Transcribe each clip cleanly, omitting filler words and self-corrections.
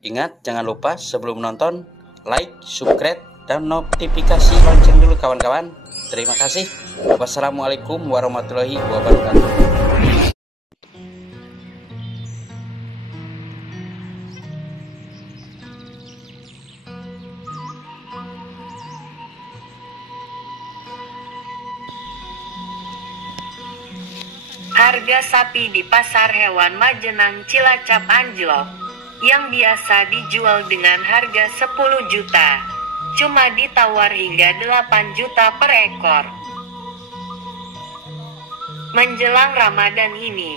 Ingat, jangan lupa sebelum nonton, like, subscribe, dan notifikasi lonceng dulu kawan-kawan. Terima kasih. Wassalamualaikum warahmatullahi wabarakatuh. Harga sapi di Pasar Hewan Majenang Cilacap anjlok. Yang biasa dijual dengan harga 10 juta, cuma ditawar hingga 8 juta per ekor. Menjelang Ramadan ini,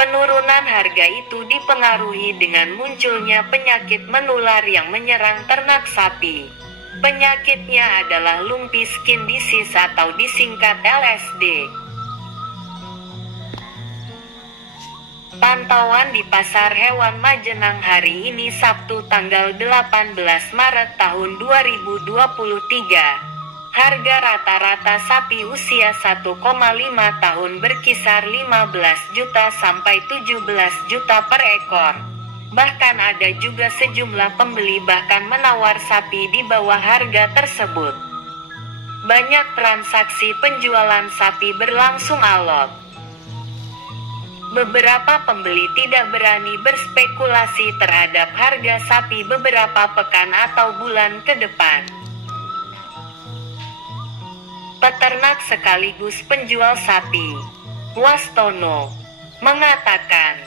penurunan harga itu dipengaruhi dengan munculnya penyakit menular yang menyerang ternak sapi. Penyakitnya adalah lumpy skin disease atau disingkat LSD. Pantauan di Pasar Hewan Majenang hari ini Sabtu tanggal 18 Maret tahun 2023. Harga rata-rata sapi usia 1,5 tahun berkisar 15 juta sampai 17 juta per ekor. Bahkan ada juga sejumlah pembeli bahkan menawar sapi di bawah harga tersebut. Banyak transaksi penjualan sapi berlangsung alot. Beberapa pembeli tidak berani berspekulasi terhadap harga sapi beberapa pekan atau bulan ke depan. Peternak sekaligus penjual sapi, Wastono, mengatakan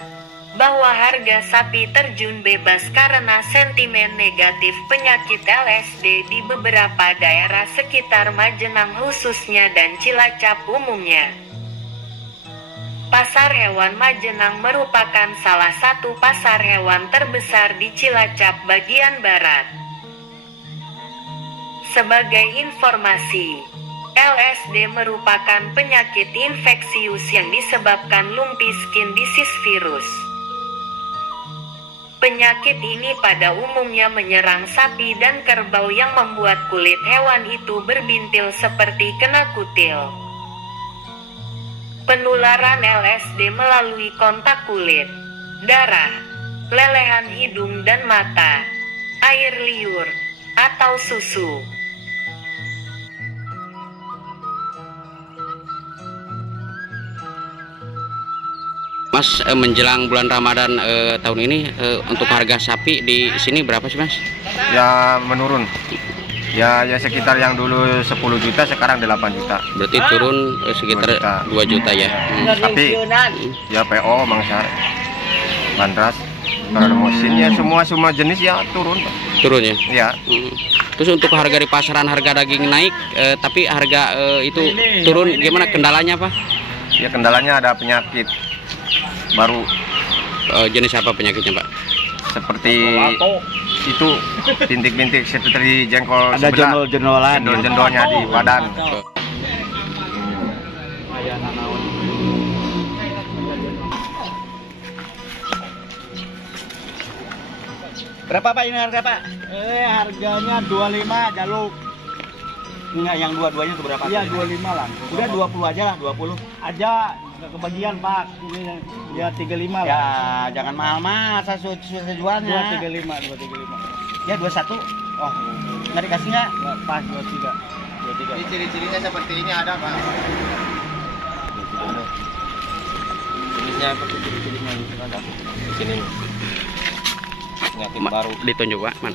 bahwa harga sapi terjun bebas karena sentimen negatif penyakit LSD di beberapa daerah sekitar Majenang khususnya dan Cilacap umumnya. Pasar Hewan Majenang merupakan salah satu pasar hewan terbesar di Cilacap bagian barat. Sebagai informasi, LSD merupakan penyakit infeksius yang disebabkan lumpy skin disease virus. Penyakit ini pada umumnya menyerang sapi dan kerbau yang membuat kulit hewan itu berbintil seperti kena kutil. Penularan LSD melalui kontak kulit, darah, lelehan hidung dan mata, air liur, atau susu. Mas, menjelang bulan Ramadan tahun ini untuk harga sapi di sini berapa sih, Mas? Ya menurun. Ya sekitar yang dulu 10 juta sekarang 8 juta. Berarti turun sekitar 2 juta ya. Tapi ya PO, mangsa, bandras, mesin ya semua jenis ya turun. Turun ya? Ya. Terus untuk harga di pasaran harga daging naik, tapi harga itu turun, gimana kendalanya Pak? Ya kendalanya ada penyakit baru. Jenis apa penyakitnya Pak? Seperti itu bintik-bintik seperti jengkol ada sebelah, jendol-jendolnya di badan. Berapa Pak ini harga Pak? Harganya 25 jaluk. Enggak, yang dua-duanya itu berapa? Iya 25 lah. Udah 20 aja lah, 20 aja kebagian Pak. Ini ya 35 lah. Ya jangan mahal-mahal, susah jualnya. 235. Ya 21. Oh, nggak dikasihnya? Nggak pas 23. Ini ciri-cirinya seperti ini ada Pak. Jenisnya apa ciri-cirinya itu ada? Di sini. Penyakit baru. Ditunjuk Pak, Man.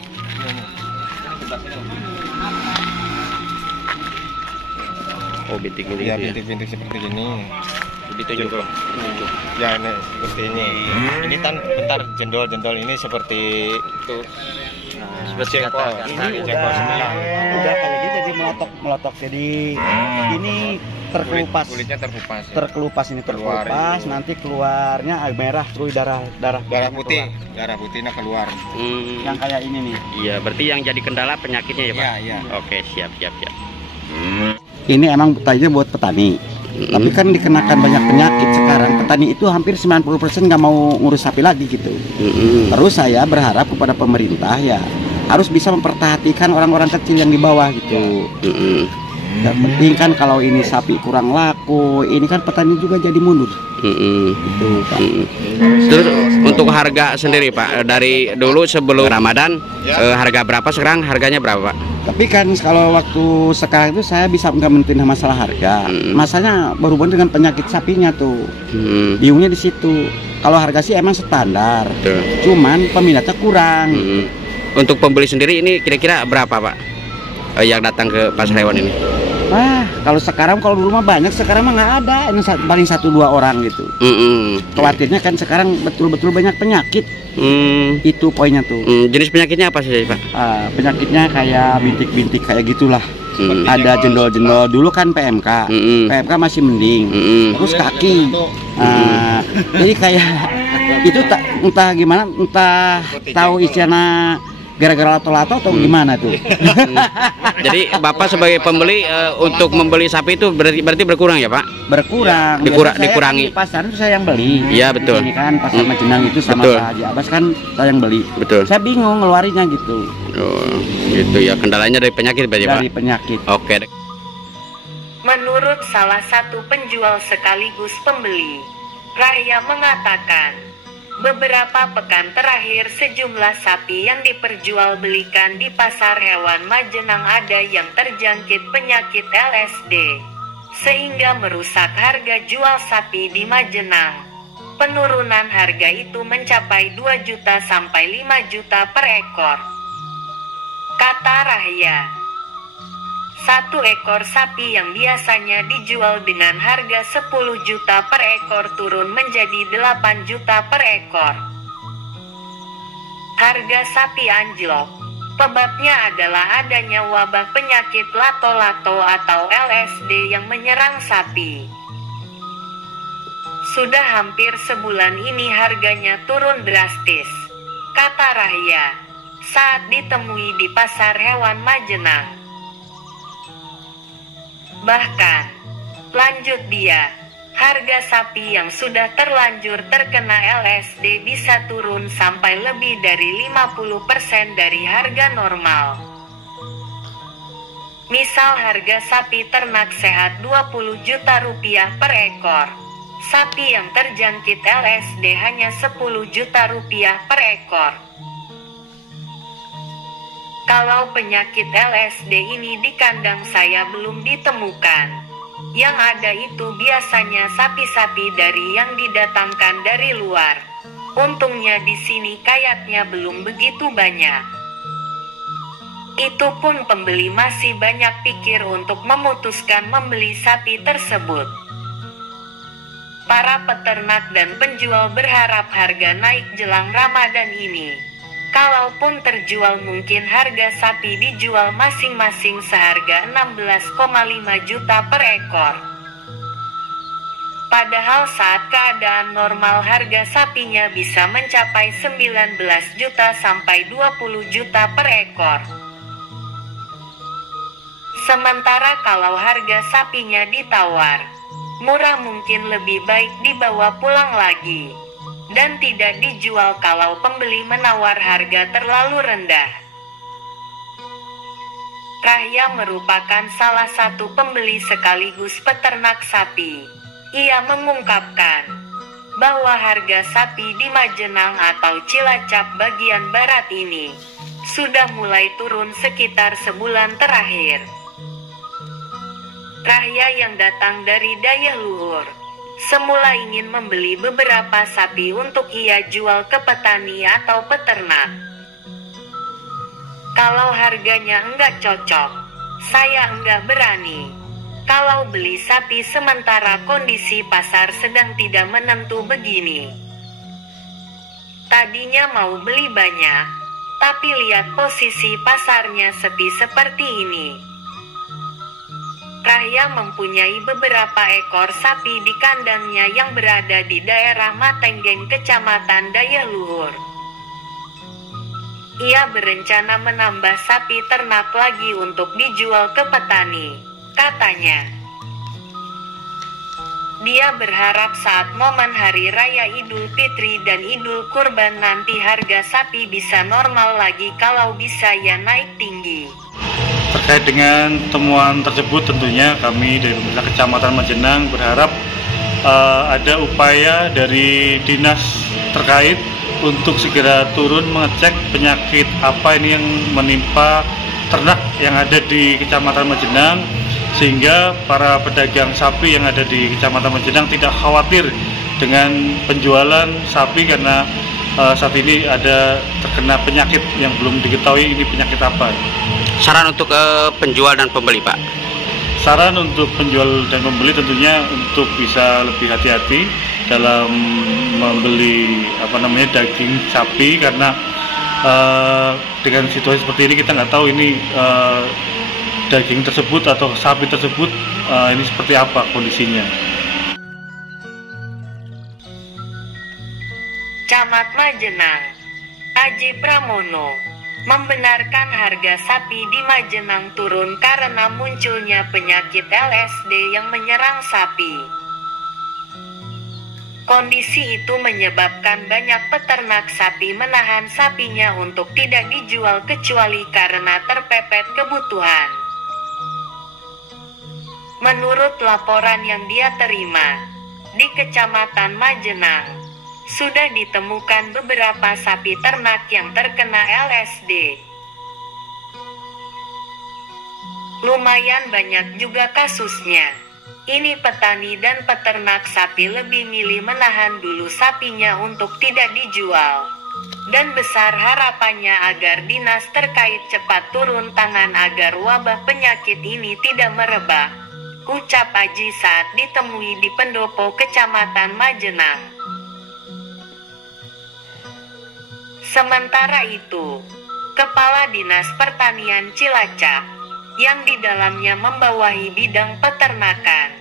Oh, bintik-bintik. Ya, bintik-bintik seperti ini. Ditunjuk loh. Ya ini seperti ini. Ini kan bentar jendol-jendol ini seperti itu. Seperti kata. Ini jengkol sebelah. udah kayak gitu jadi melotok. Jadi ini terkelupas. Kulitnya terkelupas. Terkelupas ini terkelupas, nanti keluarnya air merah terus darah putih. Darah putihnya keluar. Yang kayak ini nih. Iya, berarti yang jadi kendala penyakitnya ya Pak? Iya. Oke, siap. Ini emang tadinya buat petani. Tapi kan dikenakan banyak penyakit sekarang, petani itu hampir 90% nggak mau ngurus sapi lagi gitu. Terus saya berharap kepada pemerintah ya harus bisa memperhatikan orang-orang kecil yang di bawah gitu. Yang penting kan kalau ini sapi kurang laku, ini kan petani juga jadi mundur. Itu Pak. Terus untuk harga sendiri Pak, dari dulu sebelum Ramadan harga berapa, sekarang harganya berapa Pak? Tapi kan kalau waktu sekarang itu saya bisa mengamankan masalah harga. Masalahnya berhubungan dengan penyakit sapinya tuh. Bingungnya di situ. Kalau harga sih emang standar. Cuman peminatnya kurang. Untuk pembeli sendiri ini kira-kira berapa Pak yang datang ke pasar hewan ini? Wah, kalau sekarang, kalau dulu mah banyak, sekarang mah nggak ada. Ini paling 1-2 orang gitu. Khawatirnya kan sekarang betul-betul banyak penyakit. Itu poinnya tuh. Jenis penyakitnya apa sih Pak? Penyakitnya kayak bintik-bintik kayak gitulah. Ada jendol-jendol. Dulu kan PMK. PMK masih mending. Terus kaki. Jadi kayak itu entah gimana, entah tahu isinya gara-gara lato-lato atau gimana tuh. Jadi Bapak sebagai pembeli untuk membeli sapi itu berarti berkurang ya Pak? Berkurang. Dikurangi. Di pasar itu saya yang beli. Iya betul. Ini kan pasar Majenang itu sama Pak Haji Abbas kan saya yang beli. Betul. Saya bingung ngeluarinya gitu. Oh, gitu ya, kendalanya dari penyakit berarti Pak? Dari penyakit. Oke. Menurut salah satu penjual sekaligus pembeli, Rahya mengatakan, beberapa pekan terakhir sejumlah sapi yang diperjualbelikan di pasar hewan Majenang ada yang terjangkit penyakit LSD, sehingga merusak harga jual sapi di Majenang. Penurunan harga itu mencapai 2 juta sampai 5 juta per ekor. Kata Rahya, 1 ekor sapi yang biasanya dijual dengan harga 10 juta per ekor turun menjadi 8 juta per ekor. Harga sapi anjlok. Penyebabnya adalah adanya wabah penyakit lato-lato atau LSD yang menyerang sapi. Sudah hampir sebulan ini harganya turun drastis, kata Rahya, saat ditemui di pasar hewan Majenang. Bahkan, lanjut dia, harga sapi yang sudah terlanjur terkena LSD bisa turun sampai lebih dari 50% dari harga normal. Misal harga sapi ternak sehat 20 juta rupiah per ekor. Sapi yang terjangkit LSD hanya 10 juta rupiah per ekor. Kalau penyakit LSD ini di kandang saya belum ditemukan. Yang ada itu biasanya sapi-sapi dari yang didatangkan dari luar. Untungnya di sini kayaknya belum begitu banyak. Itu pun pembeli masih banyak pikir untuk memutuskan membeli sapi tersebut. Para peternak dan penjual berharap harga naik jelang Ramadan ini. Kalaupun terjual mungkin harga sapi dijual masing-masing seharga 16,5 juta per ekor. Padahal saat keadaan normal harga sapinya bisa mencapai 19 juta sampai 20 juta per ekor. Sementara kalau harga sapinya ditawar murah mungkin lebih baik dibawa pulang lagi. Dan tidak dijual kalau pembeli menawar harga terlalu rendah. Rahya merupakan salah satu pembeli sekaligus peternak sapi. Ia mengungkapkan bahwa harga sapi di Majenang atau Cilacap bagian barat ini sudah mulai turun sekitar sebulan terakhir. Rahya yang datang dari Dayahluhur semula ingin membeli beberapa sapi untuk ia jual ke petani atau peternak. Kalau harganya enggak cocok, saya enggak berani. Kalau beli sapi sementara kondisi pasar sedang tidak menentu begini. Tadinya mau beli banyak, tapi lihat posisi pasarnya sepi seperti ini. Rahya mempunyai beberapa ekor sapi di kandangnya yang berada di daerah Matenggeng, Kecamatan Dayahluhur. Ia berencana menambah sapi ternak lagi untuk dijual ke petani, katanya. Dia berharap saat momen Hari Raya Idul Fitri dan Idul Kurban nanti harga sapi bisa normal lagi, kalau bisa ya naik tinggi. Terkait dengan temuan tersebut tentunya kami dari pemerintah Kecamatan Majenang berharap ada upaya dari dinas terkait untuk segera turun mengecek penyakit apa ini yang menimpa ternak yang ada di Kecamatan Majenang, sehingga para pedagang sapi yang ada di Kecamatan Majenang tidak khawatir dengan penjualan sapi karena saat ini ada terkena penyakit yang belum diketahui ini penyakit apa. Saran untuk penjual dan pembeli, Pak? Saran untuk penjual dan pembeli tentunya untuk bisa lebih hati-hati dalam membeli daging sapi, karena dengan situasi seperti ini kita nggak tahu ini daging tersebut atau sapi tersebut ini seperti apa kondisinya. Camat Majenang, Aji Pramono, membenarkan harga sapi di Majenang turun karena munculnya penyakit LSD yang menyerang sapi. Kondisi itu menyebabkan banyak peternak sapi menahan sapinya untuk tidak dijual kecuali karena terpepet kebutuhan. Menurut laporan yang dia terima, di Kecamatan Majenang sudah ditemukan beberapa sapi ternak yang terkena LSD. Lumayan banyak juga kasusnya. Ini petani dan peternak sapi lebih milih menahan dulu sapinya untuk tidak dijual. Dan besar harapannya agar dinas terkait cepat turun tangan agar wabah penyakit ini tidak merebak, ucap Aji saat ditemui di pendopo Kecamatan Majenang. Sementara itu, Kepala Dinas Pertanian Cilacap, yang di dalamnya membawahi bidang peternakan,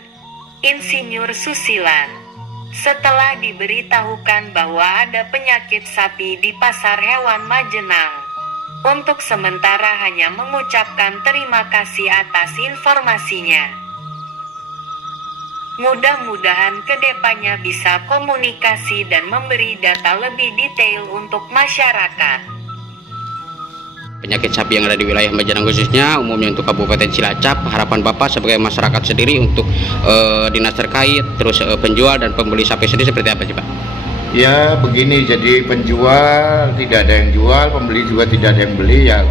Insinyur Susilan, setelah diberitahukan bahwa ada penyakit sapi di Pasar Hewan Majenang, untuk sementara hanya mengucapkan terima kasih atas informasinya. Mudah-mudahan kedepannya bisa komunikasi dan memberi data lebih detail untuk masyarakat. Penyakit sapi yang ada di wilayah Majenang khususnya, umumnya untuk Kabupaten Cilacap, harapan Bapak sebagai masyarakat sendiri untuk dinas terkait, terus penjual dan pembeli sapi sendiri seperti apa sih, Pak? Ya begini, jadi penjual tidak ada yang jual, pembeli juga tidak ada yang beli, ya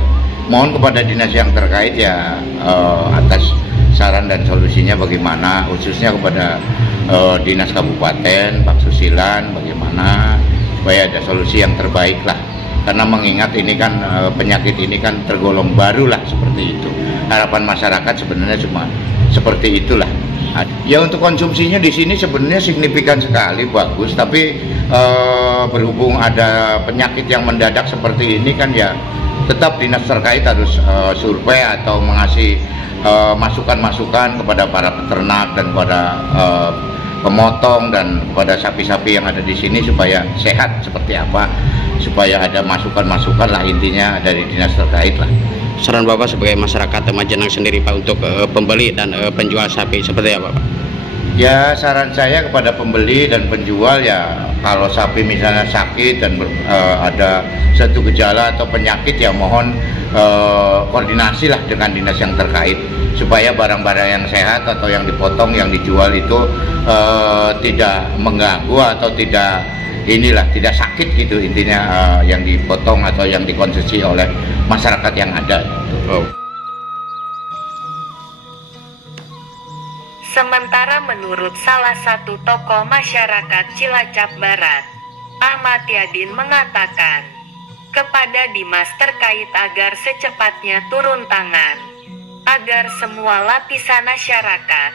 mohon kepada dinas yang terkait ya atas saran dan solusinya bagaimana, khususnya kepada dinas kabupaten, Pak Susilan, bagaimana supaya ada solusi yang terbaik lah. Karena mengingat ini kan penyakit ini kan tergolong baru lah, seperti itu. Harapan masyarakat sebenarnya cuma seperti itulah. Ya untuk konsumsinya di sini sebenarnya signifikan sekali, bagus. Tapi berhubung ada penyakit yang mendadak seperti ini kan ya tetap dinas terkait harus survei atau mengasih masukan-masukan kepada para peternak dan kepada pemotong dan kepada sapi-sapi yang ada di sini supaya sehat seperti apa, supaya ada masukan-masukan lah intinya dari dinas terkait lah. Saran Bapak sebagai masyarakat Majenang sendiri, Pak, untuk pembeli dan penjual sapi seperti apa, Pak? Ya saran saya kepada pembeli dan penjual ya, kalau sapi misalnya sakit dan ada satu gejala atau penyakit ya mohon koordinasi lah dengan dinas yang terkait supaya barang-barang yang sehat atau yang dipotong yang dijual itu tidak mengganggu atau tidak tidak sakit gitu intinya, yang dipotong atau yang dikonsumsi oleh masyarakat yang ada. Sementara menurut salah satu tokoh masyarakat Cilacap Barat, Ahmad Yadin mengatakan kepada dinas terkait agar secepatnya turun tangan, agar semua lapisan masyarakat,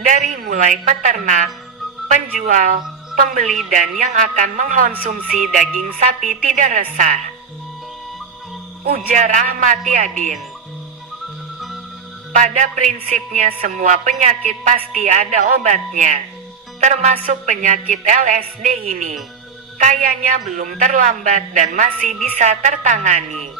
dari mulai peternak, penjual, pembeli dan yang akan mengkonsumsi daging sapi tidak resah. Ujar Ahmad Yadin. Pada prinsipnya semua penyakit pasti ada obatnya, termasuk penyakit LSD ini. Kayaknya belum terlambat dan masih bisa tertangani.